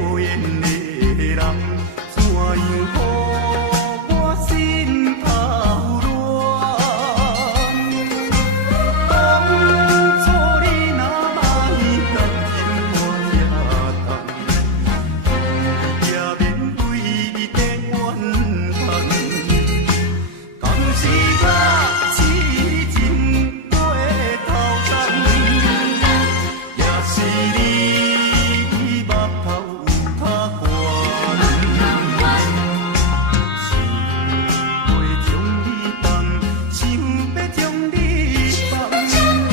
无缘的人，怎样予我心头乱？当初你若莫甘情我吃重，也免为你地怨叹。敢是我痴情过头重，也是你目头有较悬。想要将你放，想要将你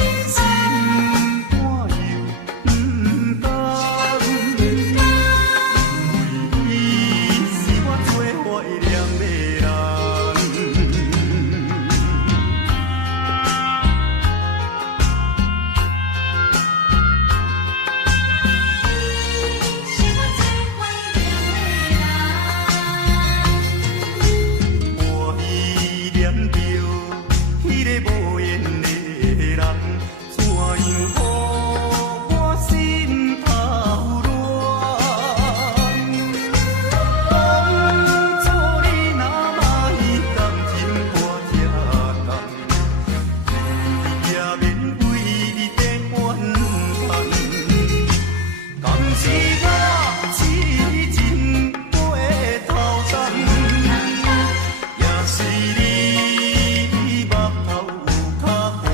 放，心肝又不甘，因为你是我最怀念的人。我依念着迄个无缘的人，怎样予我心头乱？当初你若莫甘情我吃重，也免为你地怨叹。敢是我痴情过头重，也是你目头有较悬。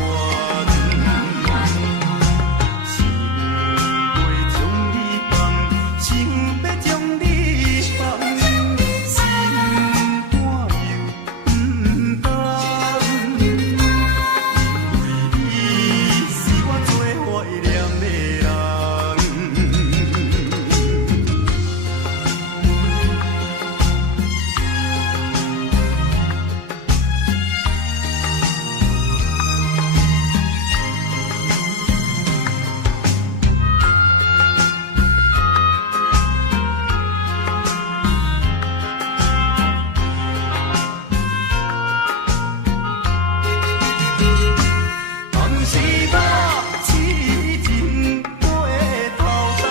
想要将你放，想要将你放，心肝又不甘，因为你是我最怀念的人。敢是我痴情过头重，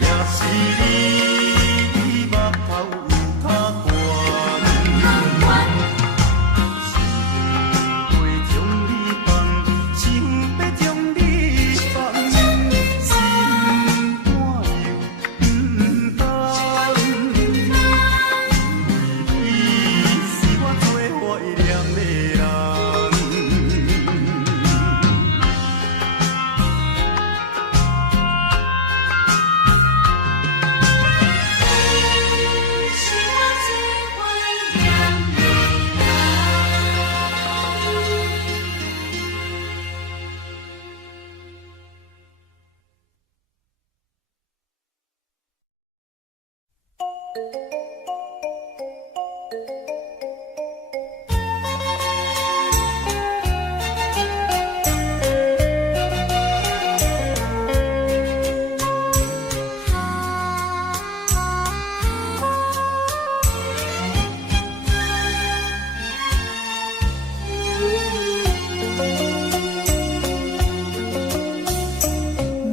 也是你目头有较悬。想要将你放，想要将你放，心肝又不甘，因为你是我最怀念的人。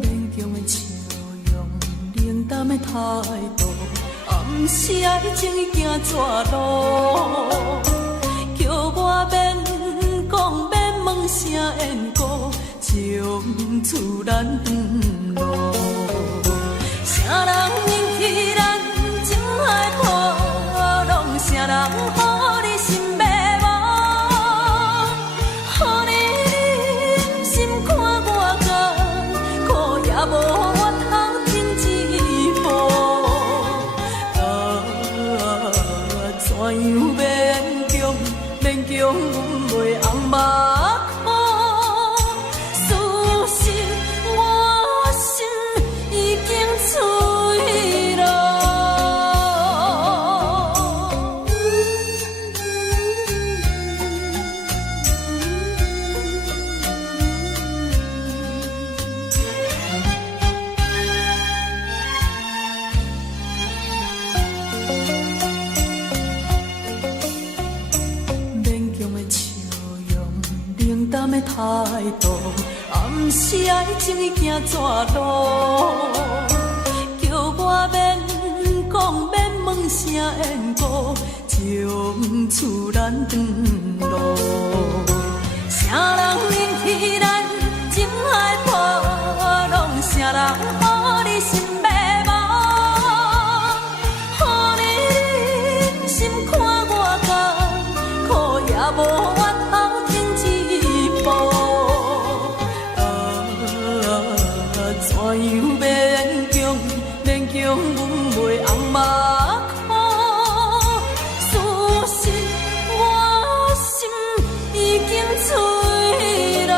勉强的笑容，冷淡的态度，暗示爱情已行绝路，叫我免讲免问声缘故，从此咱远路。啥人引起咱情海波浪？啥人予你心迷惘？予你心看我甘，苦也无我通听一步。怎样勉强阮袂红目眶？事实我心已经碎了。淡的态度，暗示爱情已行绝路，叫声缘故，从厝咱长路。啥人引起咱情爱破，拢啥人予你心迷茫？予你忍心看我甘，苦也无怨头停一步。怎样勉强阮袂红目眶？事实我心已经碎了。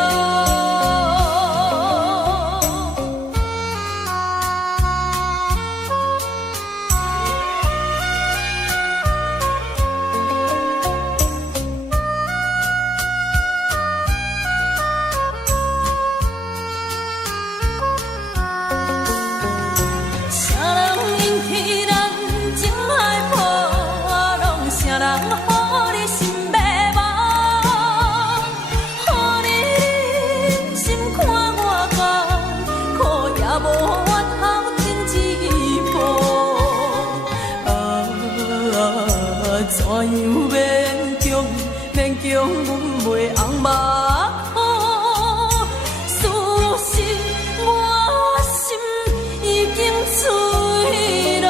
怎样勉强阮袂红目眶？事实我心已经碎了。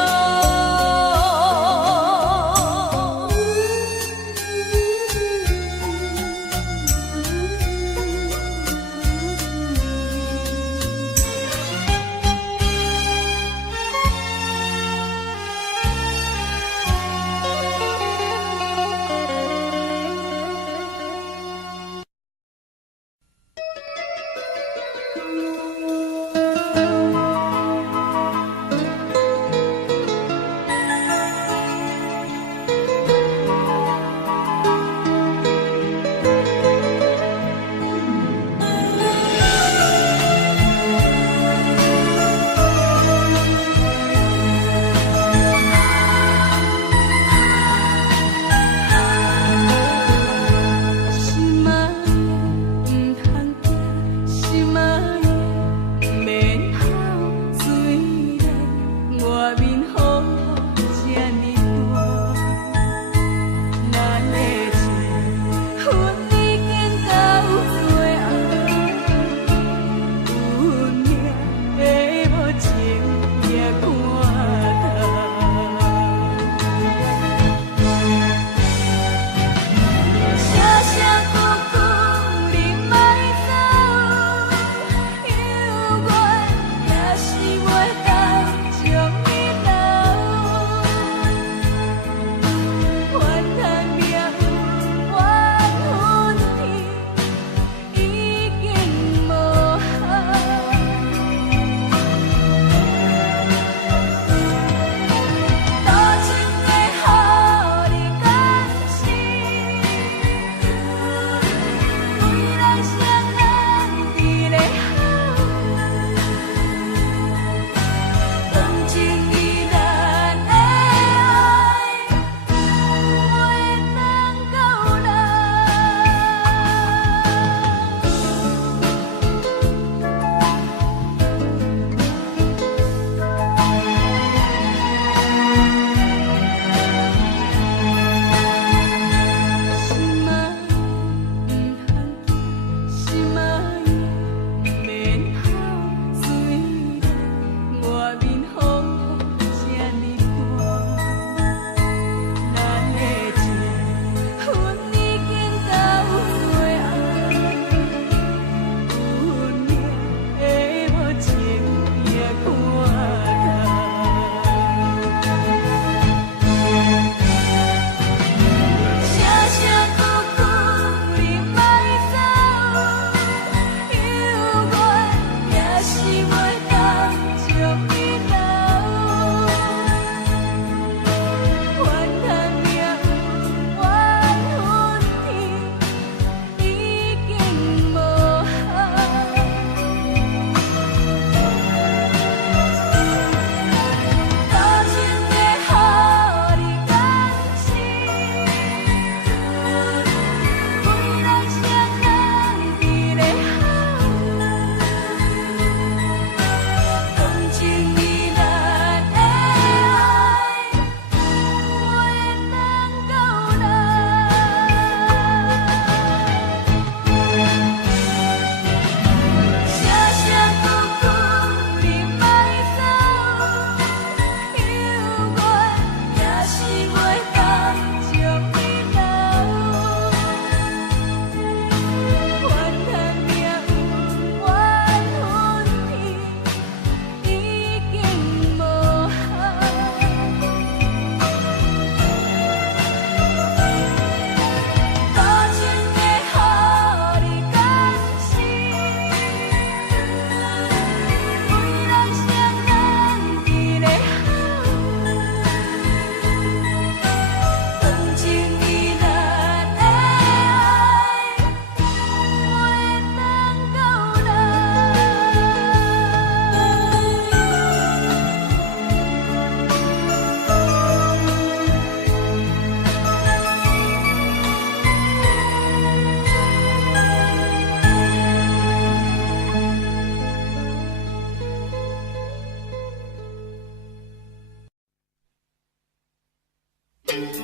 情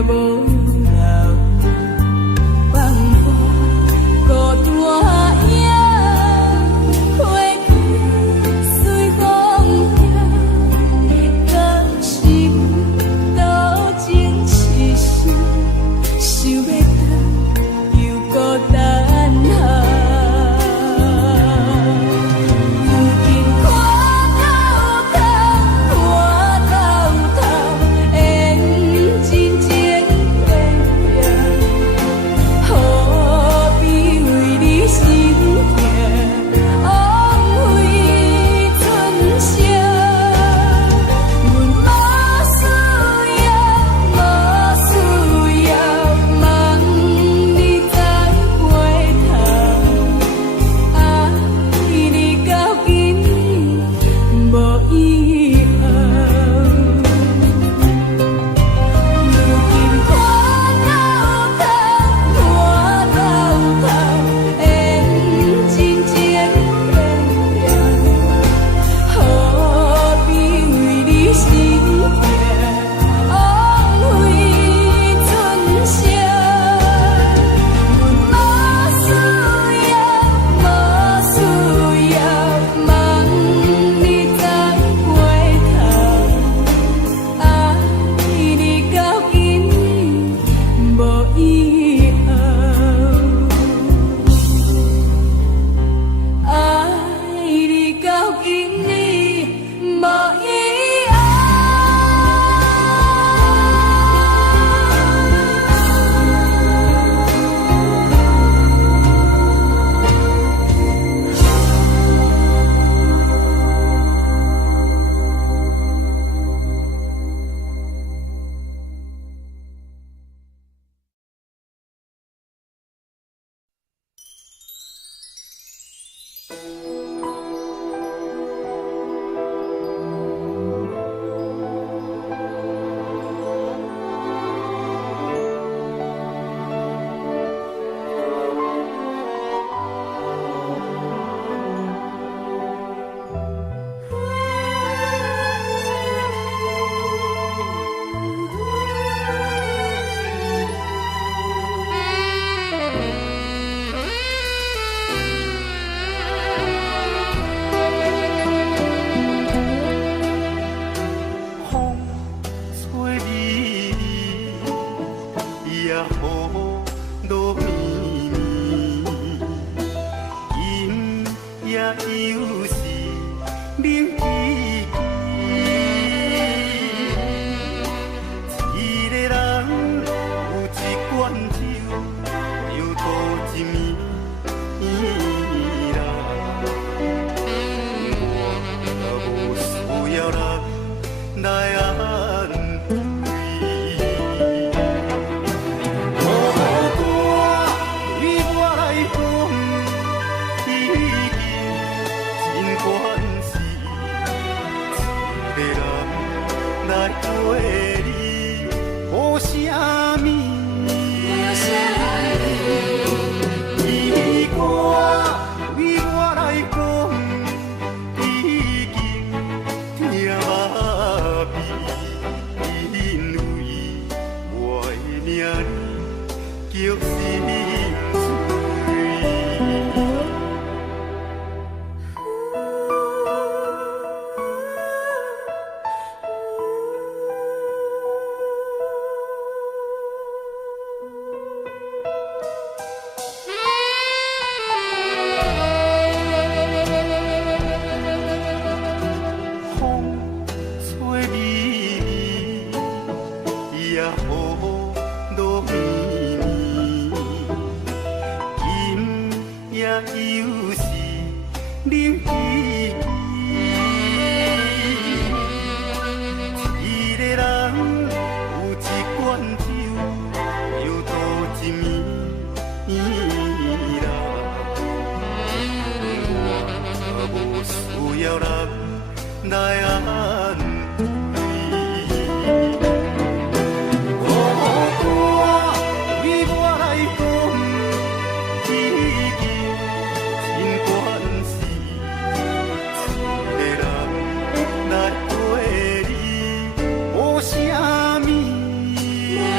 无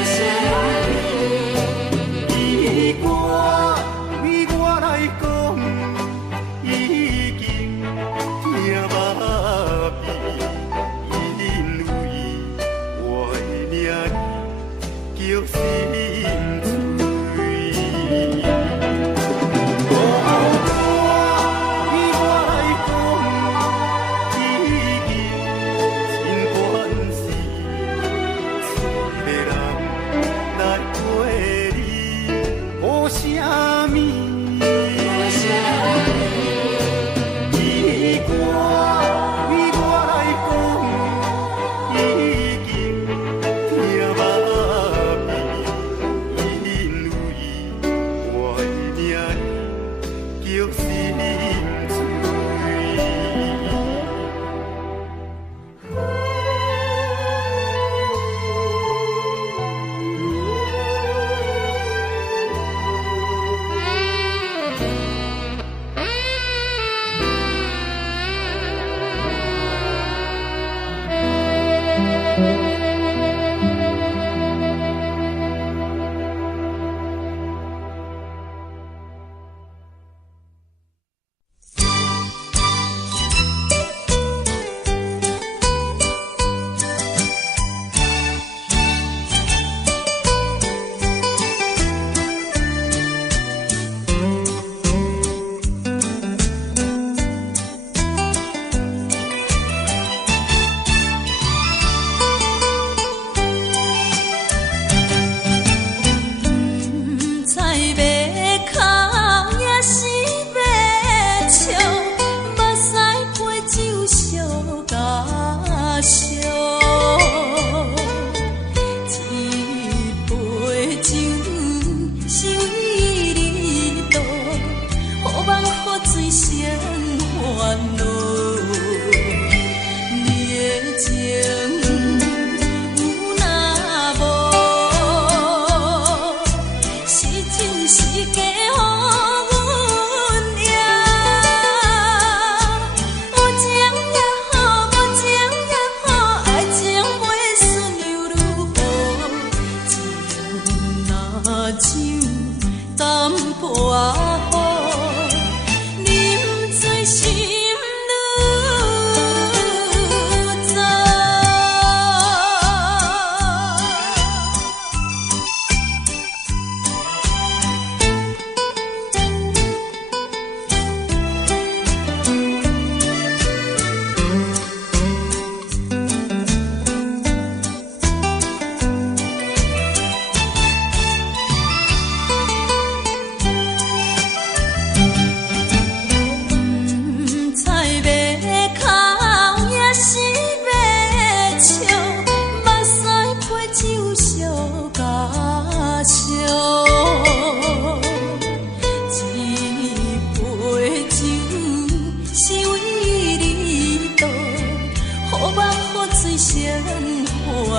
啥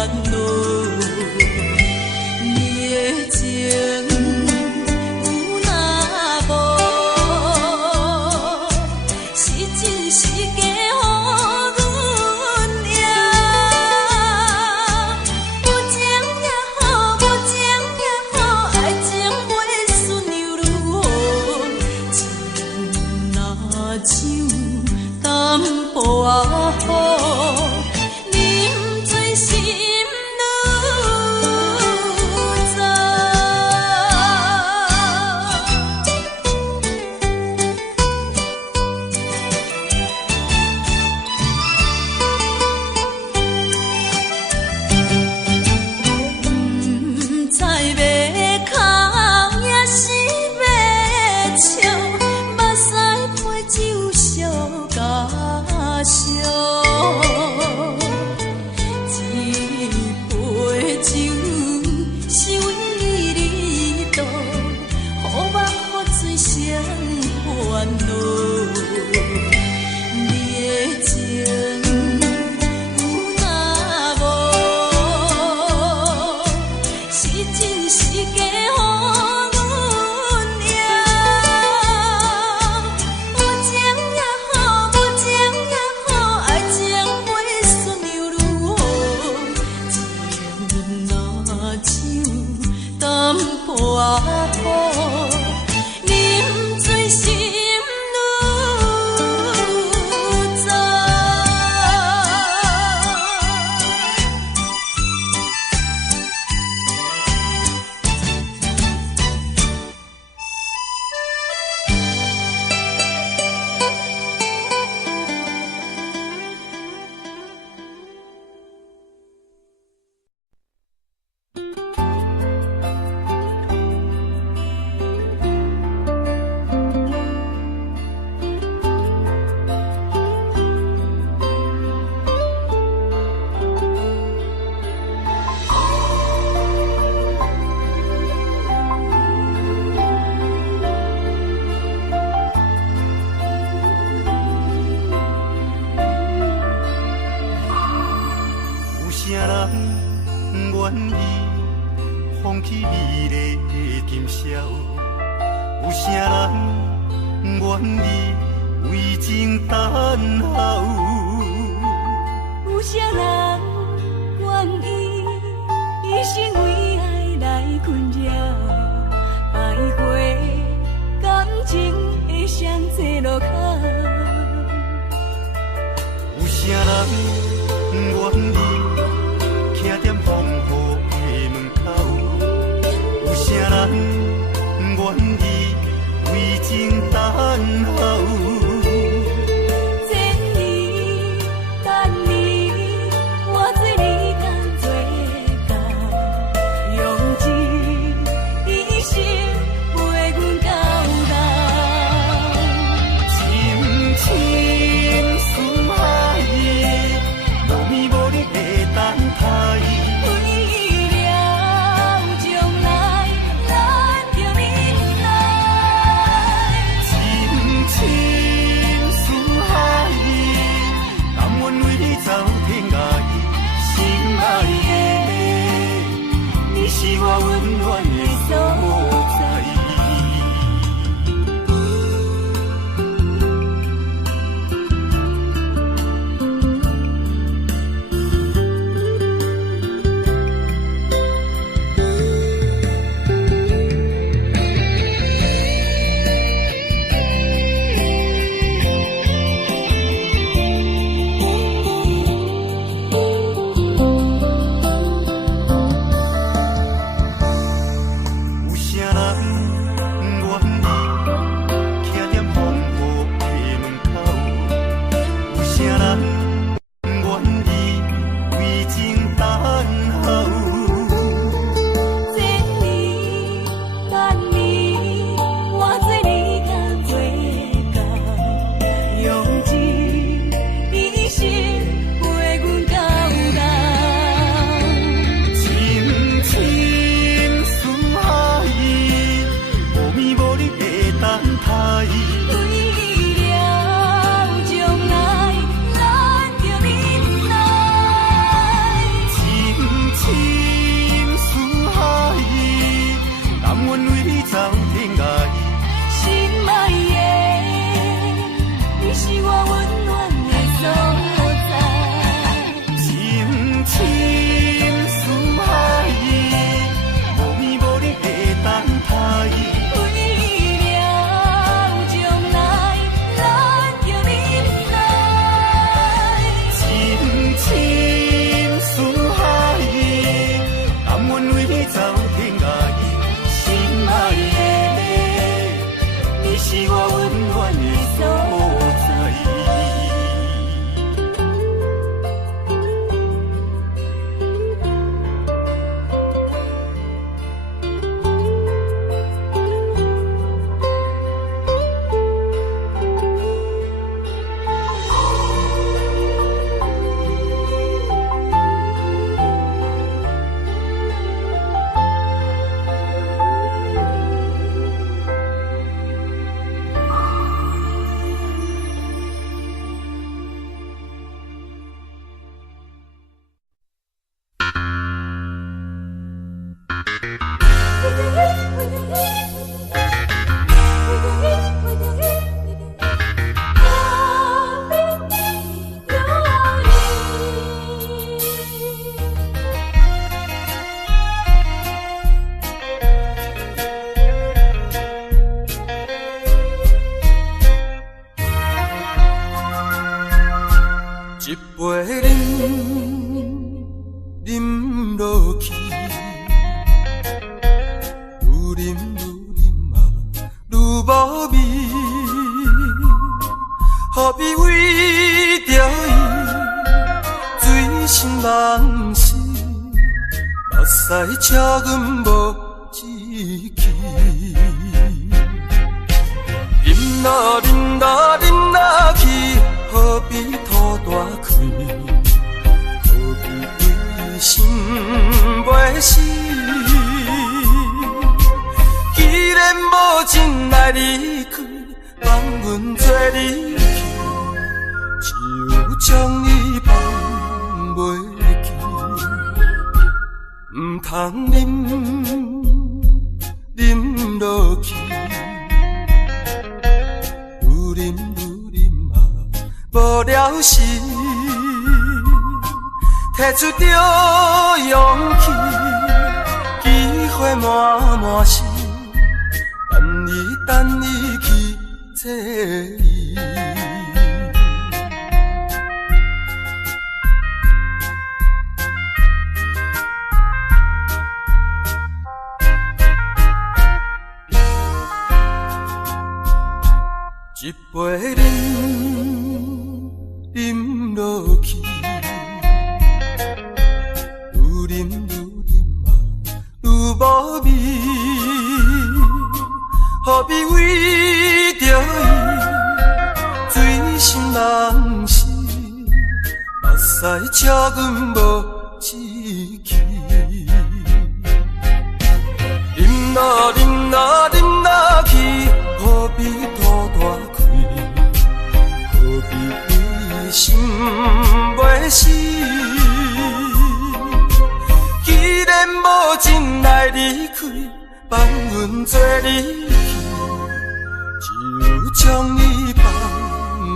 恼。你的情有若无，是真是假予阮赢。有情也好，无情也好，爱情袂顺又如何？情若像淡薄仔雨，啉醉心愈糟。不知要哭也是要笑，目屎配酒烧甲烧。一杯酒是为你倒，予目予嘴双烦恼。你的情有若无，是真是假予阮赢。有情也好，无情也好，爱情袂顺又如何？情若像淡薄仔雨，啉醉心愈糟。有啥人愿意放弃美丽的今宵？有啥人愿意为情等候？有啥人愿意一生为爱来困扰？爱过感情会双齐路口。有啥人愿意徛在风雨的门口？有啥人愿意为情等候？前年等你，我做你同做到，用一生陪阮到老。深情似海，无眠无日的等待。为了将来，咱着忍耐。深情一杯饮，饮落去，愈饮嘛愈无味。何必为着伊醉心梦死？目屎赤阮无志气。饮啦饮啦饮啦去，何必吐大气？何必为心袂死？既然无真爱离开，放阮做离去，只有将你放袂记。唔通饮落去，愈饮嘛无了时，摕出着勇气，机会满是，等你去找伊。一杯饮落去，愈饮嘛愈无味。何必为着伊醉心梦死？目屎赤阮无志气。饮啦饮啦饮啦去，何必吐大气？何必为心袂死？既然无真爱离开，放阮做离去，只有将你放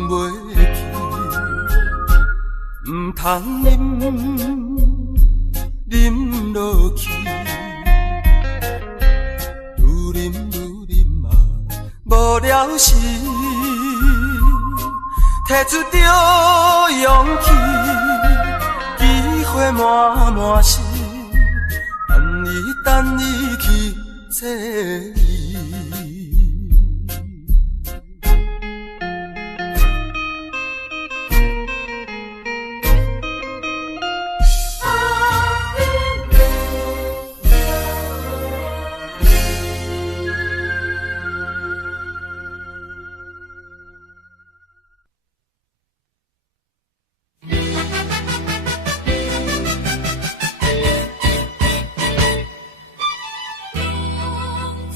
袂记。唔通饮落去，愈饮嘛无了时，摕出着勇气，机会满是，等你去找伊。浪子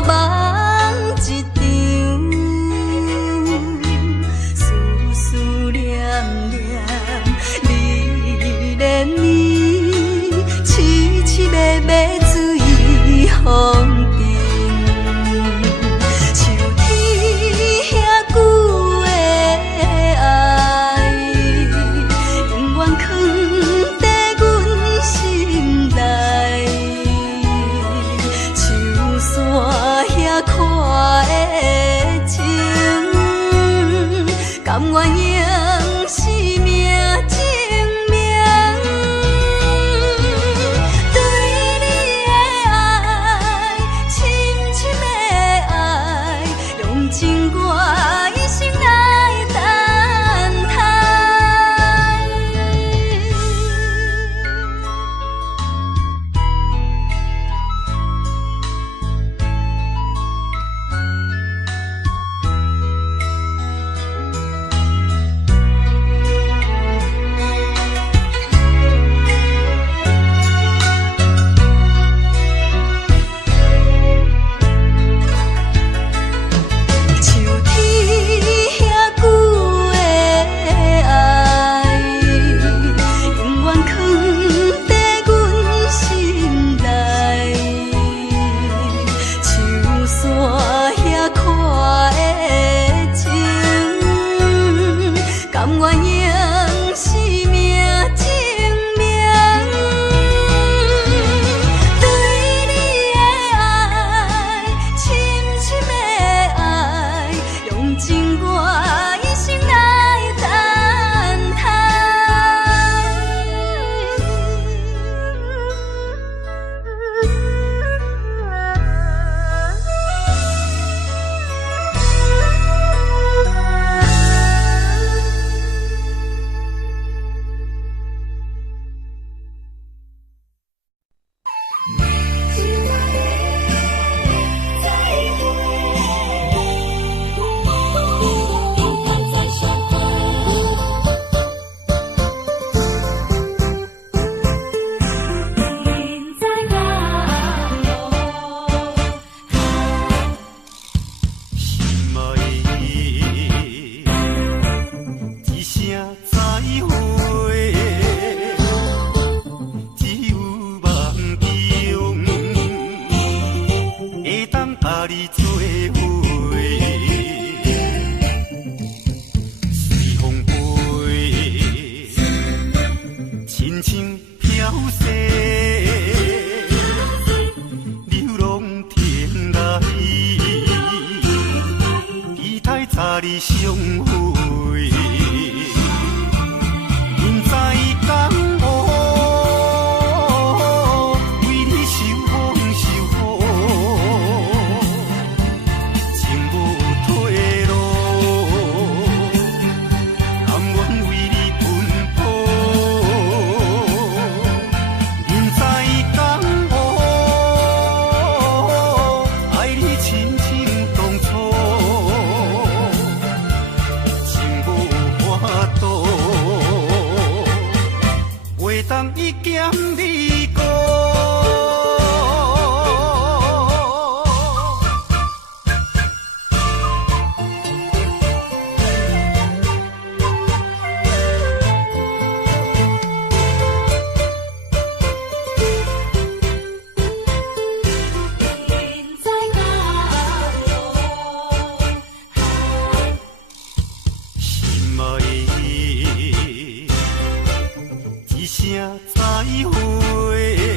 我梦一场，思念念，你连你，凄凄密密醉风中，像天遐久的爱，永远藏在阮心内，像山遐看的情，甘愿用生命证明，对你的爱，深深的爱，用尽我一生来等待。像天遐久的爱，永远藏在阮心内，像山遐看的情，甘愿用生命证明，对你的爱，深深的爱，用尽我一生来等心爱的，一声再会，只有梦中会当甲你做伙，随风飞，亲像飘逝，流浪天涯。期待早日相会，明知江湖为你受风受雨，情无退路，甘愿为你奔波，明知江湖爱你亲像当初。袂当一剑离过。心爱的，一声再会。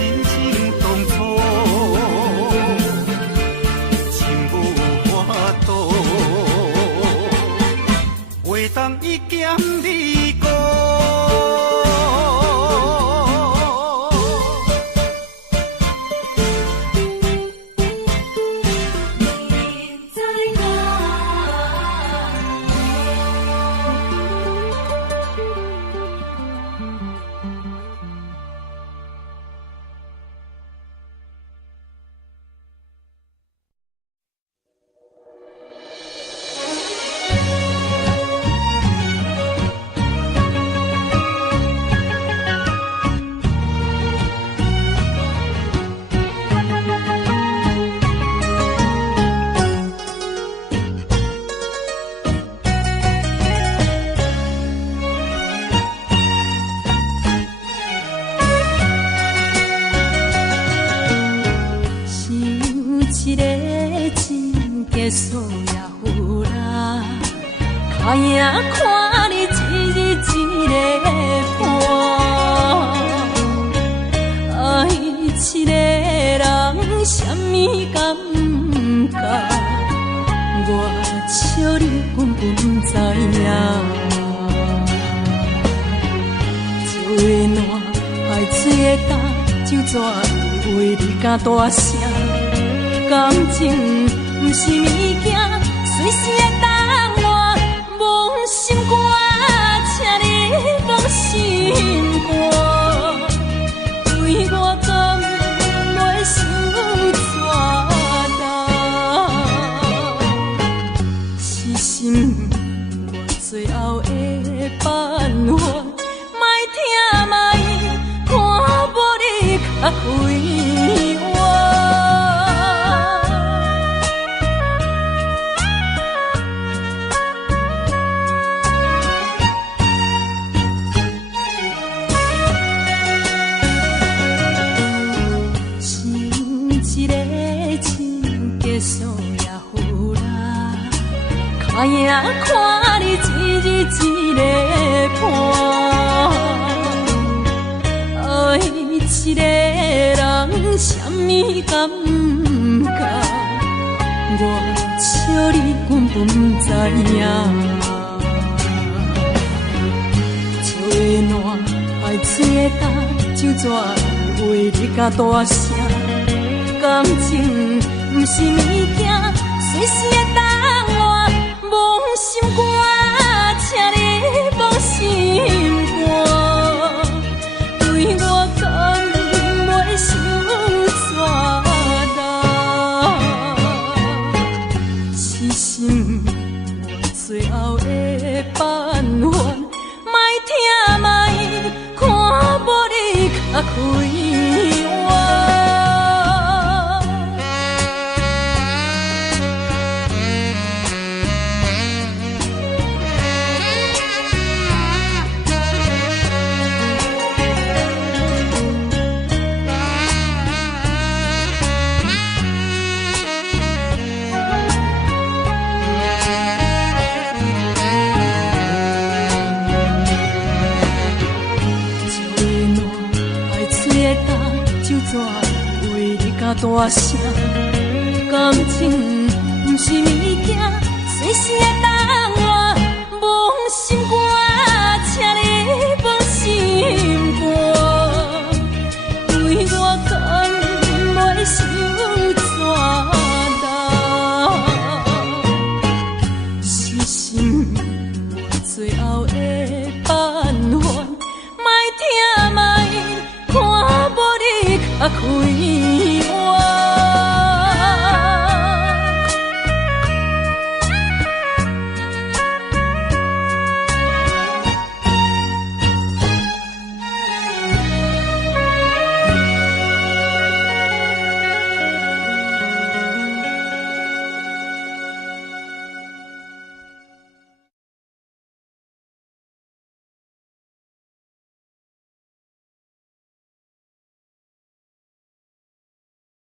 心情当初，情无法度，袂当伊减你过。一个真结束也有啦，看影看你一日一个伴，爱一个人什么感觉？我笑你根本不知影。一个烂海水的干，就怎为你敢大声？感情不是物件，随时会当换。忘心肝，请你忘心肝。对我敢袂想怎的？是心我最后的办法，莫听莫看无你较快活。看影看你一日一个伴，爱一个人什么感觉？我笑你根本不知影。笑的烂，爱吹的干，就怎为你甲大声？感情不是物件，随时会当换。忘心肝，请你忘心肝。对我敢袂想怎的？是心我最后的办法，莫听莫看无你较快活。大声，感情不是物件，随时会当换。忘心肝，请你忘心肝。对我敢袂想怎的？是心我最后的办法，莫听莫看无你较快。